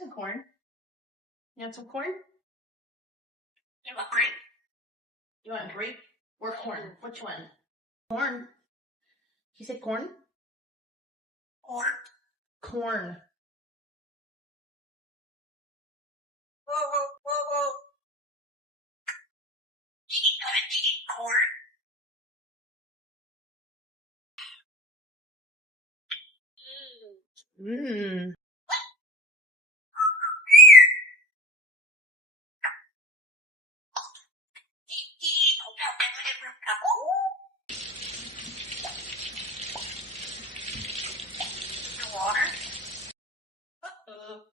some corn. You want some corn? You want grape? You want grape or corn? Which one? Corn. You said corn? Corn. Corn. Whoa. Eat corn. Mmm.